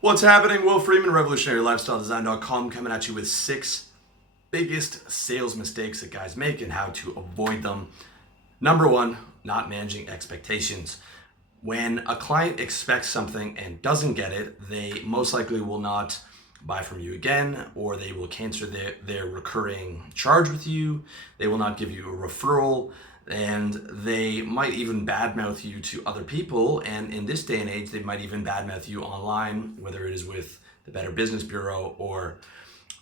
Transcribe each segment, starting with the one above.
What's happening? Will Freeman, RevolutionaryLifestyleDesign.com, coming at you with 6 biggest sales mistakes that guys make and how to avoid them. Number 1, not managing expectations. When a client expects something and doesn't get it, they most likely will not buy from you again, or they will cancel their recurring charge with you. They will not give you a referral, and they might even badmouth you to other people. And in this day and age, they might even badmouth you online, whether it is with the Better Business Bureau or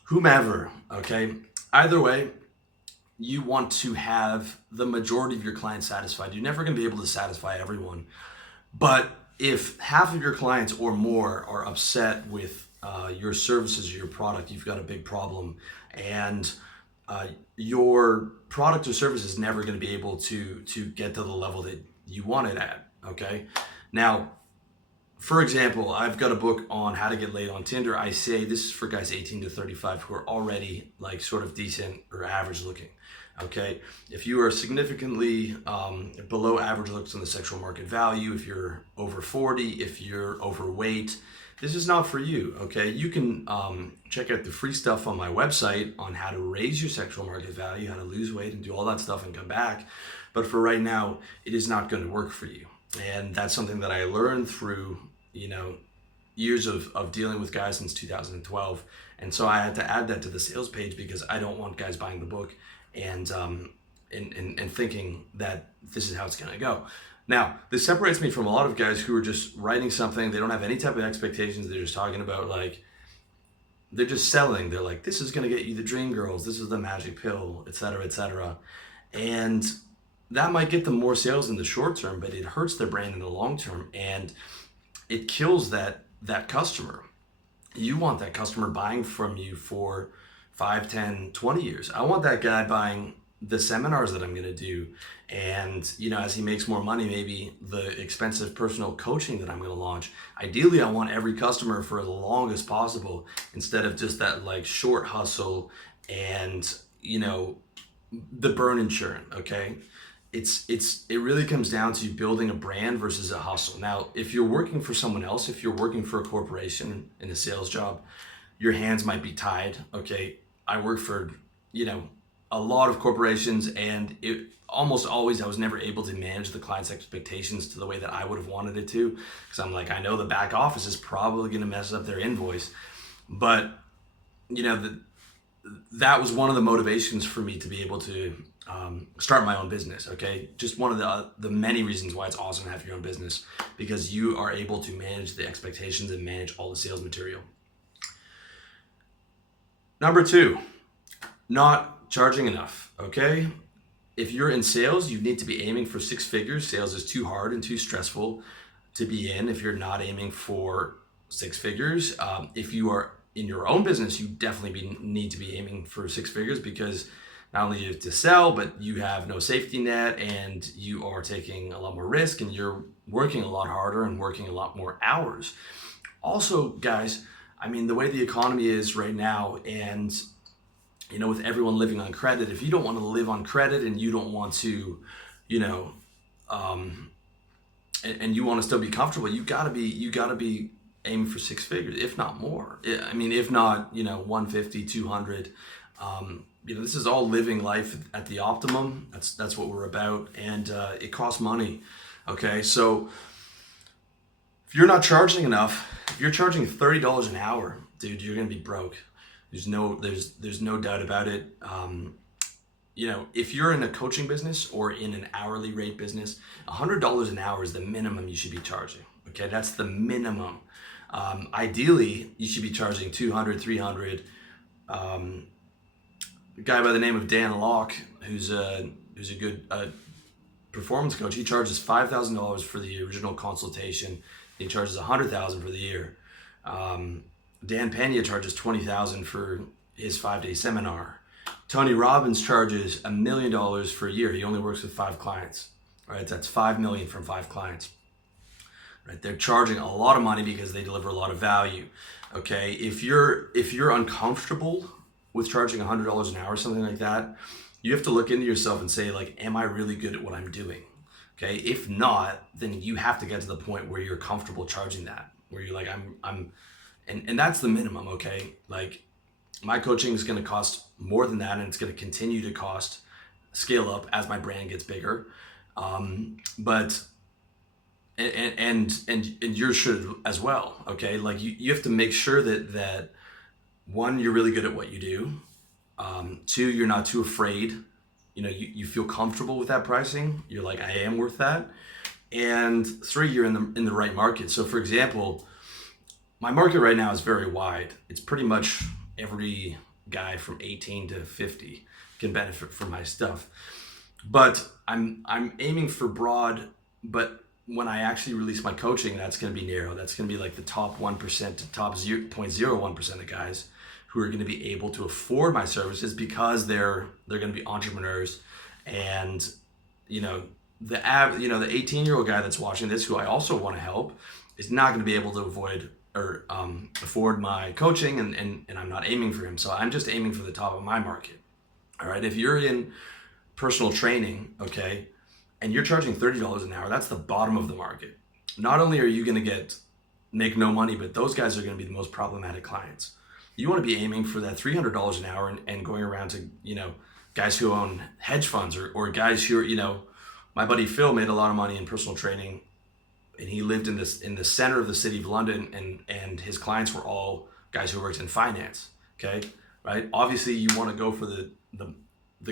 whomever. Okay, either way, you want to have the majority of your clients satisfied. You're never going to be able to satisfy everyone, but if half of your clients or more are upset with your services or your product, you've got a big problem. And your product or service is never going to be able to get to the level that you want it at. Okay. Now, for example, I've got a book on how to get laid on Tinder. I say this is for guys 18 to 35 who are already like sort of decent or average looking. Okay. If you are significantly below average looks in the sexual market value, if you're over 40, if you're overweight, this is not for you. Okay. You can check out the free stuff on my website on how to raise your sexual market value, how to lose weight and do all that stuff and come back. But for right now, it is not going to work for you. And that's something that I learned through, years of dealing with guys since 2012. And so I had to add that to the sales page because I don't want guys buying the book and thinking that this is how it's going to go. Now, this separates me from a lot of guys who are just writing something. They don't have any type of expectations. They're just talking about they're just selling. They're like, this is going to get you the dream girls. This is the magic pill, et cetera, et cetera. And that might get them more sales in the short term, but it hurts their brand in the long term. And it kills that customer. You want that customer buying from you for 5, 10, 20 years. I want that guy buying the seminars that I'm going to do. And, as he makes more money, maybe the expensive personal coaching that I'm going to launch. Ideally, I want every customer for the longest possible instead of just that short hustle and, the burn insurance. Okay. It really comes down to building a brand versus a hustle. Now, if you're working for someone else, if you're working for a corporation in a sales job, your hands might be tied. Okay. I work for, a lot of corporations, and it almost always, I was never able to manage the client's expectations to the way that I would have wanted it to. Cause I'm like, I know the back office is probably going to mess up their invoice, but that was one of the motivations for me to be able to start my own business. Okay, just one of the many reasons why it's awesome to have your own business, because you are able to manage the expectations and manage all the sales material. Number 2, not charging enough. Okay, if you're in sales, you need to be aiming for 6 figures. Sales is too hard and too stressful to be in if you're not aiming for 6 figures. If you are in your own business, you definitely need to be aiming for 6 figures, because not only do you have to sell, but you have no safety net and you are taking a lot more risk and you're working a lot harder and working a lot more hours. Also, guys, the way the economy is right now, and with everyone living on credit, if you don't want to live on credit and you don't want to, and you want to still be comfortable, you gotta be aiming for 6 figures, if not more. If not, 150, 200. This is all living life at the optimum. That's what we're about, and it costs money. Okay, so if you're not charging enough, if you're charging $30 an hour, dude, you're gonna be broke. There's no doubt about it. If you're in a coaching business or in an hourly rate business, $100 an hour is the minimum you should be charging. Okay, that's the minimum. Ideally, you should be charging 200, 300. A guy by the name of Dan Locke, who's a good performance coach, he charges $5,000 for the original consultation. He charges $100,000 for the year. Dan Pena charges $20,000 for his 5-day seminar. Tony Robbins charges $1 million for a year. He only works with 5 clients. Right, that's 5 million from 5 clients. Right, they're charging a lot of money because they deliver a lot of value. Okay, if you're uncomfortable with charging $100 an hour or something like that, you have to look into yourself and say, am I really good at what I'm doing? Okay, if not, then you have to get to the point where you're comfortable charging that, where you're like, And that's the minimum, okay? Like, my coaching is going to cost more than that, and it's going to continue to scale up as my brand gets bigger. But and yours should as well, okay? Like, you have to make sure that one, you're really good at what you do. Two, you're not too afraid. You feel comfortable with that pricing. You're like, I am worth that. And three, you're in the right market. So for example, my market right now is very wide. It's pretty much every guy from 18 to 50 can benefit from my stuff. But I'm aiming for broad, but when I actually release my coaching, that's going to be narrow. That's going to be like the top 1% to top 0.01% of guys who are going to be able to afford my services because they're going to be entrepreneurs. And the 18-year-old guy that's watching this, who I also want to help, is not going to be able to afford my coaching, and I'm not aiming for him. So I'm just aiming for the top of my market. All right. If you're in personal training, okay, and you're charging $30 an hour, that's the bottom of the market. Not only are you going to make no money, but those guys are going to be the most problematic clients. You want to be aiming for that $300 an hour and going around to, guys who own hedge funds or guys who are, my buddy Phil made a lot of money in personal training, and he lived in the center of the city of London, and his clients were all guys who worked in finance. Okay. Right. Obviously you want to go for the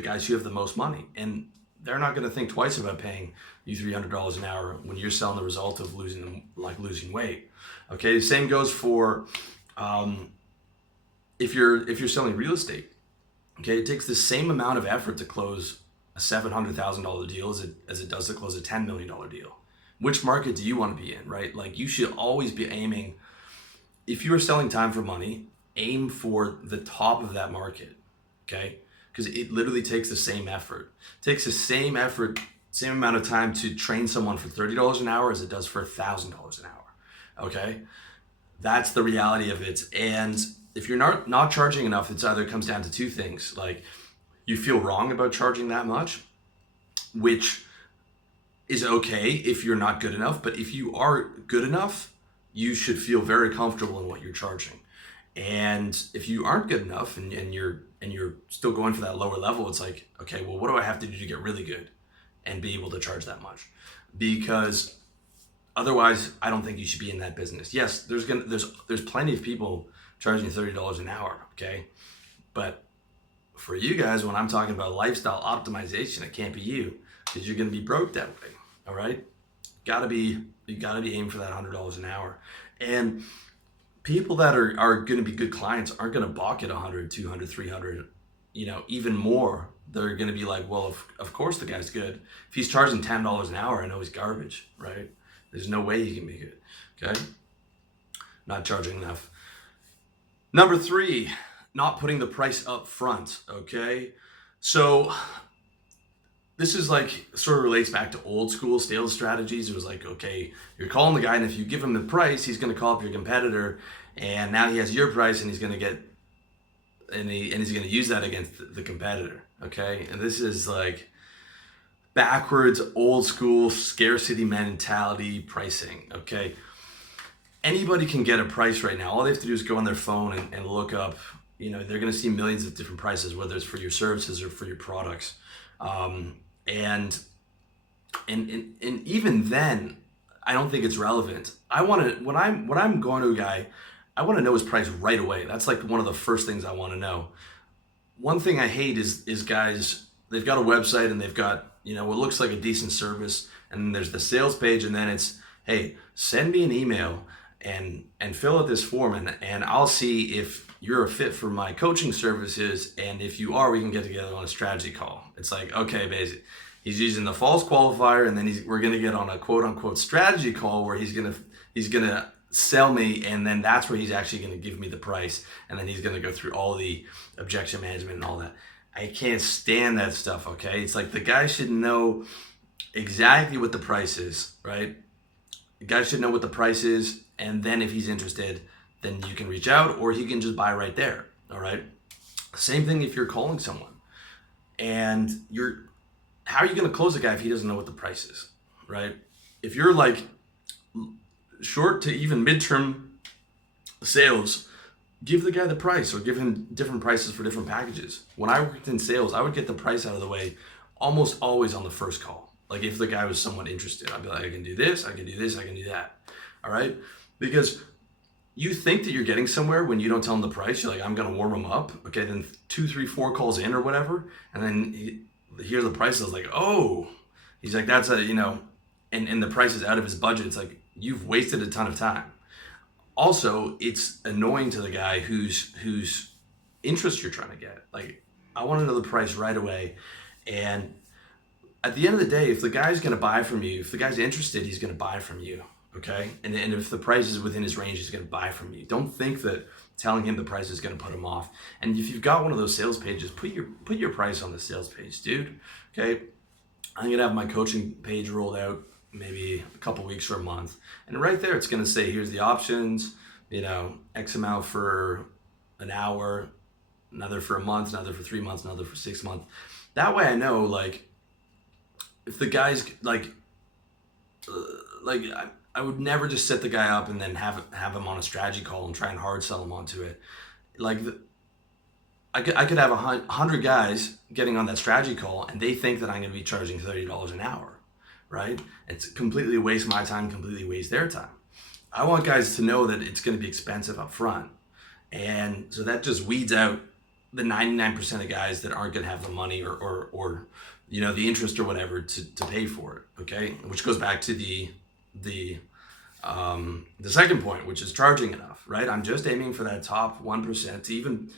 guys who have the most money, and they're not going to think twice about paying you $300 an hour when you're selling the result of losing weight. Okay. The same goes for, if you're selling real estate. Okay. It takes the same amount of effort to close a $700,000 deal as it does to close a $10 million deal. Which market do you want to be in, right? Like, you should always be aiming, if you are selling time for money, aim for the top of that market. Okay. Because it literally takes the same effort. It takes the same amount of time to train someone for $30 an hour as it does for $1,000 an hour. Okay. That's the reality of it. And if you're not charging enough, it either comes down to two things. Like, you feel wrong about charging that much, which is okay if you're not good enough. But if you are good enough, you should feel very comfortable in what you're charging. And if you aren't good enough and you're still going for that lower level, it's like, okay, well, what do I have to do to get really good and be able to charge that much? Because otherwise, I don't think you should be in that business. Yes, there's plenty of people charging $30 an hour, okay? But for you guys, when I'm talking about lifestyle optimization, it can't be you, because you're going to be broke that way. All right, you gotta be aiming for that $100 an hour. And people that are going to be good clients aren't going to balk at 100, 200, 300, even more. They're going to be like, well, of course the guy's good. If he's charging $10 an hour, I know he's garbage, right? There's no way he can be good. Okay, not charging enough. Number 3, not putting the price up front. Okay, so this is like, sort of relates back to old school sales strategies. It was like, okay, you're calling the guy, and if you give him the price, he's going to call up your competitor, and now he has your price, and he's going to he's going to use that against the competitor. Okay, and this is like backwards, old school scarcity mentality pricing. Okay, anybody can get a price right now. All they have to do is go on their phone and look up. They're going to see millions of different prices, whether it's for your services or for your products. And even then, I don't think it's relevant. When I'm going to a guy, I want to know his price right away. That's like one of the first things I want to know. One thing I hate is guys, they've got a website and they've got, what looks like a decent service, and then there's the sales page, and then it's, hey, send me an email and fill out this form, and I'll see if you're a fit for my coaching services, and if you are, we can get together on a strategy call. It's like, okay, basically, he's using the false qualifier, and then we're gonna get on a quote unquote strategy call where he's gonna sell me, and then that's where he's actually gonna give me the price, and then he's gonna go through all the objection management and all that. I can't stand that stuff. Okay, it's like the guy should know exactly what the price is, right? The guy should know what the price is, and then if he's interested, then you can reach out, or he can just buy right there. All right. Same thing if you're calling someone, and how are you going to close a guy if he doesn't know what the price is, right? If you're like short to even midterm sales, give the guy the price or give him different prices for different packages. When I worked in sales, I would get the price out of the way almost always on the first call. Like if the guy was somewhat interested, I'd be like, I can do this, I can do this, I can do that. All right? Because you think that you're getting somewhere when you don't tell him the price. You're like, I'm going to warm him up. Okay, then 2, 3, 4 calls in or whatever. And then he hears the price. I was like, oh, he's like, that's and the price is out of his budget. It's like, you've wasted a ton of time. Also, it's annoying to the guy whose interest you're trying to get. Like, I want to know the price right away. And at the end of the day, if the guy's going to buy from you, if the guy's interested, he's going to buy from you. Okay? And if the price is within his range, he's going to buy from you. Don't think that telling him the price is going to put him off. And if you've got one of those sales pages, put your price on the sales page, dude. Okay? I'm going to have my coaching page rolled out maybe a couple weeks or a month. And right there, it's going to say, here's the options, X amount for an hour, another for a month, another for 3 months, another for 6 months. That way I know, like, if the guy's I would never just set the guy up and then have him on a strategy call and try and hard sell him onto it. Like, I could have 100 guys getting on that strategy call and they think that I'm going to be charging $30 an hour. Right? It's completely waste my time, completely waste their time. I want guys to know that it's going to be expensive up front. And so that just weeds out the 99% of guys that aren't going to have the money or the interest or whatever to pay for it. Okay? Which goes back to the second point, which is charging enough, right? I'm just aiming for that top 1% to even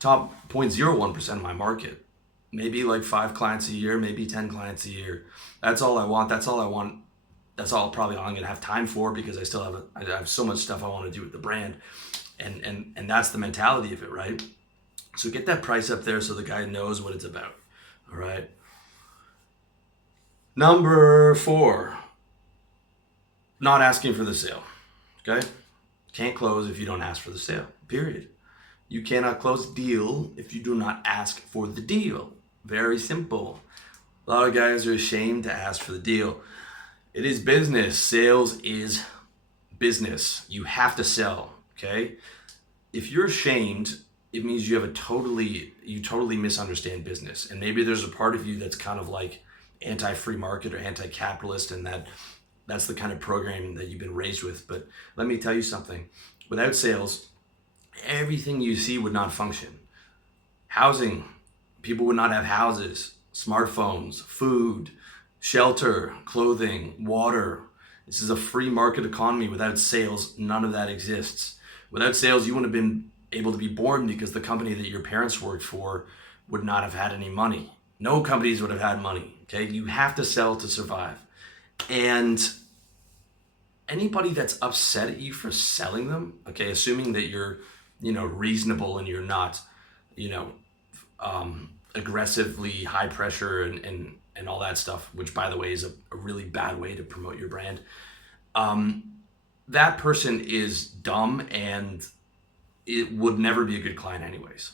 top 0.01% of my market. Maybe like 5 clients a year, maybe 10 clients a year. That's all I want. That's probably all I'm gonna have time for, because I have so much stuff I want to do with the brand. And that's the mentality of it, right? So get that price up there so the guy knows what it's about. All right. Number 4, not asking for the sale. Okay? Can't close if you don't ask for the sale. Period. You cannot close a deal if you do not ask for the deal. Very simple. A lot of guys are ashamed to ask for the deal. It is business. Sales is business. You have to sell, okay? If you're ashamed, it means you totally misunderstand business. And maybe there's a part of you that's kind of like anti-free market or anti-capitalist, and that's the kind of programming that you've been raised with. But let me tell you something. Without sales, everything you see would not function. Housing, people would not have houses, smartphones, food, shelter, clothing, water. This is a free market economy. Without sales, none of that exists. Without sales, you wouldn't have been able to be born, because the company that your parents worked for would not have had any money. No companies would have had money. Okay, you have to sell to survive. And anybody that's upset at you for selling them, okay, assuming that you're, reasonable and you're not, aggressively high pressure and all that stuff, which by the way is a really bad way to promote your brand. That person is dumb, and it would never be a good client anyways.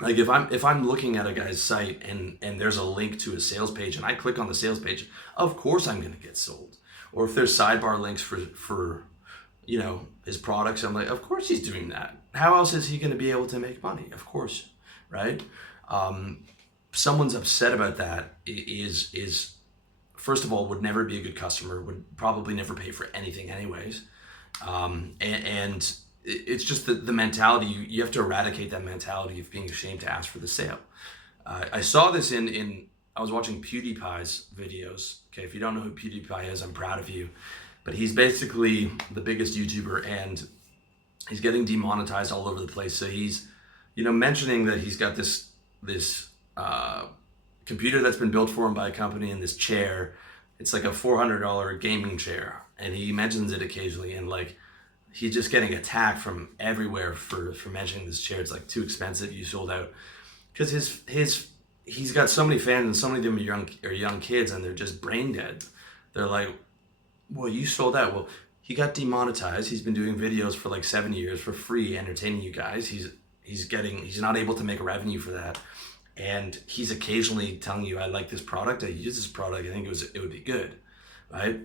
Like if I'm looking at a guy's site and there's a link to a sales page and I click on the sales page, of course I'm going to get sold. Or if there's sidebar links for his products, I'm like, of course he's doing that. How else is he going to be able to make money? Of course, right? Someone's upset about that is first of all, would never be a good customer, would probably never pay for anything anyways. And it's just the mentality. You have to eradicate that mentality of being ashamed to ask for the sale. I saw this I was watching PewDiePie's videos. Okay, if you don't know who PewDiePie is, I'm proud of you. But he's basically the biggest YouTuber, and he's getting demonetized all over the place. So he's, mentioning that he's got this computer that's been built for him by a company, and this chair. It's like a $400 gaming chair, and he mentions it occasionally, and like he's just getting attacked from everywhere for mentioning this chair. It's like too expensive. You sold out, because he's got so many fans, and so many of them are young kids, and they're just brain dead. They're like, well, you sold out. Well, he got demonetized. He's been doing videos for like 7 years for free, entertaining you guys. He's not able to make revenue for that. And he's occasionally telling you, I like this product, I use this product, I think it would be good, right?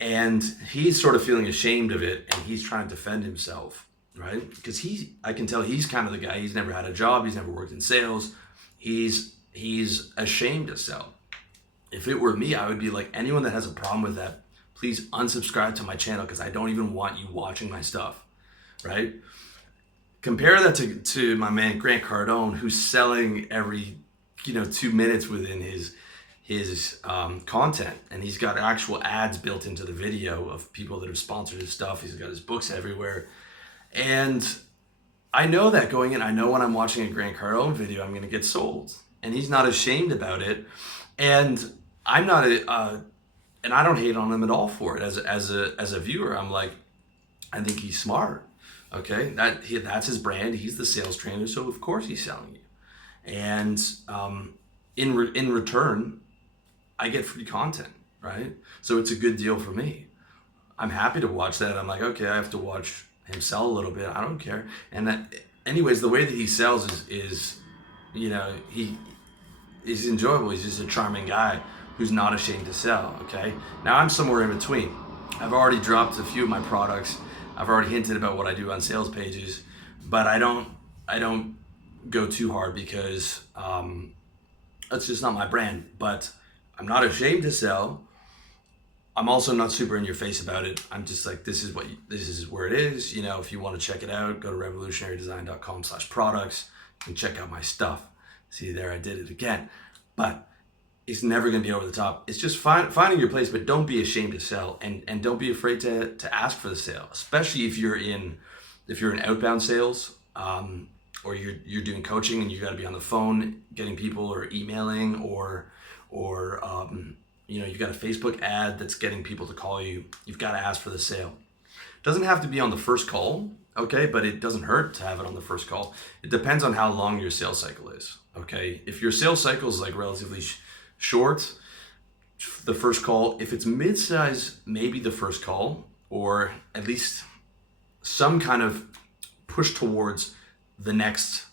And he's sort of feeling ashamed of it, and he's trying to defend himself, right? Because I can tell he's kind of the guy. He's never had a job. He's never worked in sales. He's ashamed to sell. If it were me, I would be like, anyone that has a problem with that, please unsubscribe to my channel, because I don't even want you watching my stuff, right? Compare that to my man Grant Cardone, who's selling every 2 minutes within his content, and he's got actual ads built into the video of people that have sponsored his stuff. He's got his books everywhere, and I know that going in, I know when I'm watching a Grant Cardone video, I'm going to get sold, and he's not ashamed about it, and I'm not and I don't hate on him at all for it. As a viewer, I'm like, I think he's smart. Okay, that's his brand. He's the sales trainer, so of course he's selling you, and in return, I get free content, right? So it's a good deal for me. I'm happy to watch that. I'm like, okay, I have to watch him sell a little bit. I don't care. And that, anyways, the way that he sells is he's enjoyable. He's just a charming guy who's not ashamed to sell. Okay. Now I'm somewhere in between. I've already dropped a few of my products. I've already hinted about what I do on sales pages, but I don't go too hard, because that's just not my brand. But I'm not ashamed to sell. I'm also not super in your face about it. I'm just like, this is where it is. If you want to check it out, go to revolutionarydesign.com/products and check out my stuff. See there, I did it again. But it's never going to be over the top. It's just finding your place, but don't be ashamed to sell, and don't be afraid to ask for the sale, especially if you're in outbound sales, or you're doing coaching and you got to be on the phone getting people, or emailing, or you've got a Facebook ad that's getting people to call you. You've got to ask for the sale. It doesn't have to be on the first call, okay, but it doesn't hurt to have it on the first call. It depends on how long your sales cycle is, okay? If your sales cycle is like relatively short, the first call. If it's mid-size, maybe the first call, or at least some kind of push towards the next,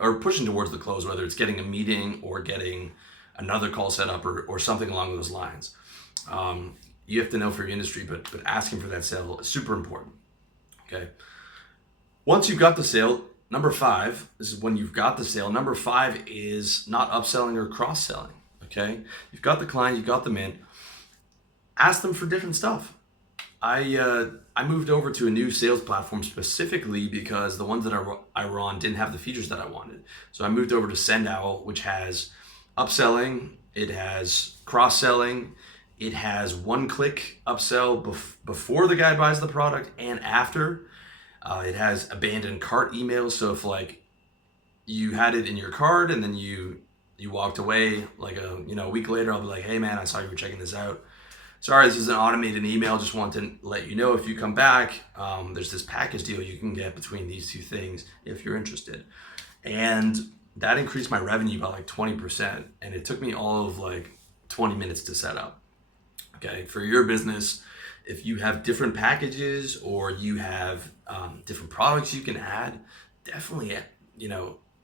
or pushing towards the close, whether it's getting a meeting or getting another call set up, or something along those lines. You have to know for your industry, but asking for that sale is super important. Okay. Once you've got the sale, number 5, this is when you've got the sale. Number 5 is not upselling or cross-selling. Okay. You've got the client, you've got them in. Ask them for different stuff. I moved over to a new sales platform specifically because the ones that I were on didn't have the features that I wanted. So I moved over to SendOwl, which has upselling, it has cross-selling, it has one-click upsell before the guy buys the product and after. It has abandoned cart emails. So if like you had it in your cart and then you walked away, like a week later, I'll be like, hey man, I saw you were checking this out. Sorry, this is an automated email. Just want to let you know, if you come back, there's this package deal you can get between these two things if you're interested. And that increased my revenue by like 20. And it took me all of like 20 minutes to set up. Okay, for your business, if you have different packages or you have different products you can add, definitely,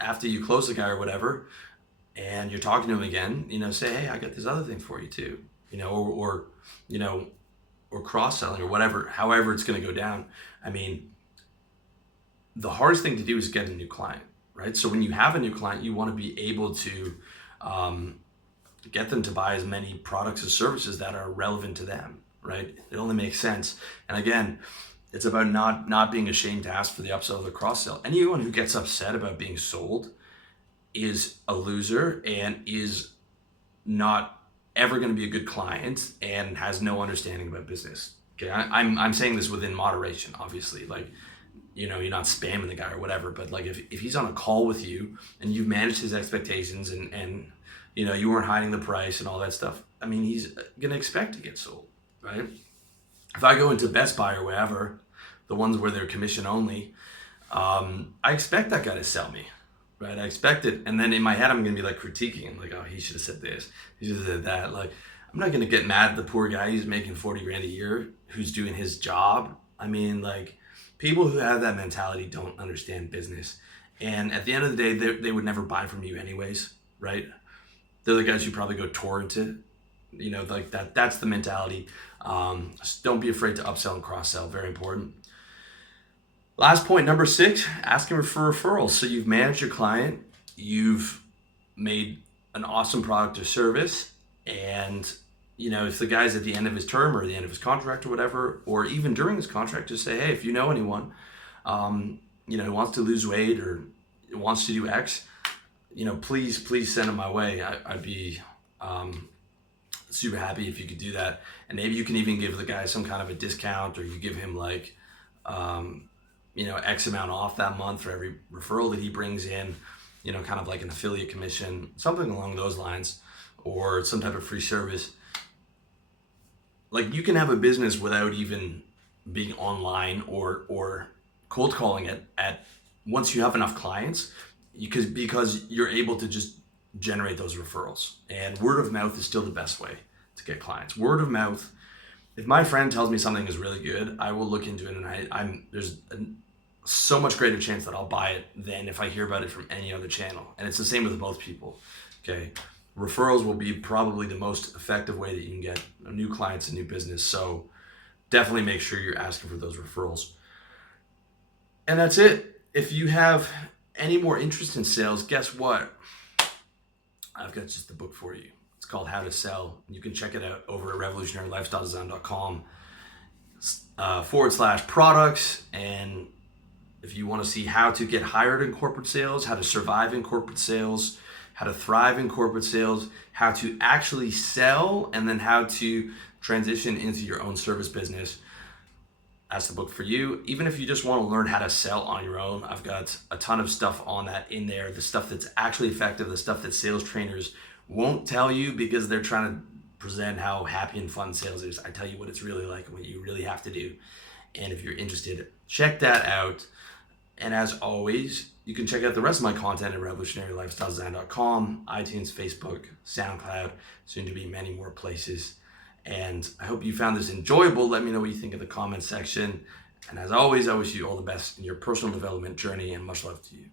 after you close the guy or whatever, and you're talking to him again, say, hey, I got this other thing for you too, or cross-selling or whatever, however it's going to go down. I mean, the hardest thing to do is get a new client, right? So when you have a new client, you want to be able to get them to buy as many products or services that are relevant to them, right? It only makes sense. And again, it's about not being ashamed to ask for the upsell or the cross-sell. Anyone who gets upset about being sold is a loser and is not ever going to be a good client and has no understanding about business. Okay, I'm saying this within moderation, obviously. Like, you're not spamming the guy or whatever, but like if he's on a call with you and you've managed his expectations and you weren't hiding the price and all that stuff, I mean, he's going to expect to get sold, right? If I go into Best Buy or wherever, the ones where they're commission only, I expect that guy to sell me, right? I expect it. And then in my head, I'm going to be like critiquing him, like, oh, he should have said this, he should have said that. Like, I'm not going to get mad at the poor guy who's making 40 grand a year, who's doing his job. I mean, like, people who have that mentality don't understand business. And at the end of the day, they would never buy from you anyways, right? They're the guys who probably go torrent it, Like that's the mentality. Just don't be afraid to upsell and cross-sell. Very important. Last point, number 6, asking for referrals. So you've managed your client, you've made an awesome product or service, and if the guy's at the end of his term or the end of his contract or whatever, or even during his contract, just say, hey, if you know anyone, who wants to lose weight or wants to do X, please send them my way. I'd be super happy if you could do that. And maybe you can even give the guy some kind of a discount, or you give him like, X amount off that month for every referral that he brings in, kind of like an affiliate commission, something along those lines, or some type of free service. Like, you can have a business without even being online or cold calling it at once you have enough clients, because you're able to just generate those referrals. And word of mouth is still the best way to get clients. Word of mouth. If my friend tells me something is really good, I will look into it, and there's so much greater chance that I'll buy it than if I hear about it from any other channel. And it's the same with both people. Okay, referrals will be probably the most effective way that you can get new clients and new business. So definitely make sure you're asking for those referrals. And that's it. If you have any more interest in sales, guess what? I've got just the book for you. It's called How to Sell. You can check it out over at revolutionarylifestyledesign.com /products. And if you want to see how to get hired in corporate sales, how to survive in corporate sales, how to thrive in corporate sales, how to actually sell, and then how to transition into your own service business, that's the book for you. Even if you just want to learn how to sell on your own, I've got a ton of stuff on that in there. The stuff that's actually effective, the stuff that sales trainers won't tell you because they're trying to present how happy and fun sales is. I tell you what it's really like and what you really have to do. And if you're interested, check that out. And as always, you can check out the rest of my content at revolutionarylifestyledesign.com, iTunes, Facebook, SoundCloud, soon to be many more places. And I hope you found this enjoyable. Let me know what you think in the comments section. And as always, I wish you all the best in your personal development journey, and much love to you.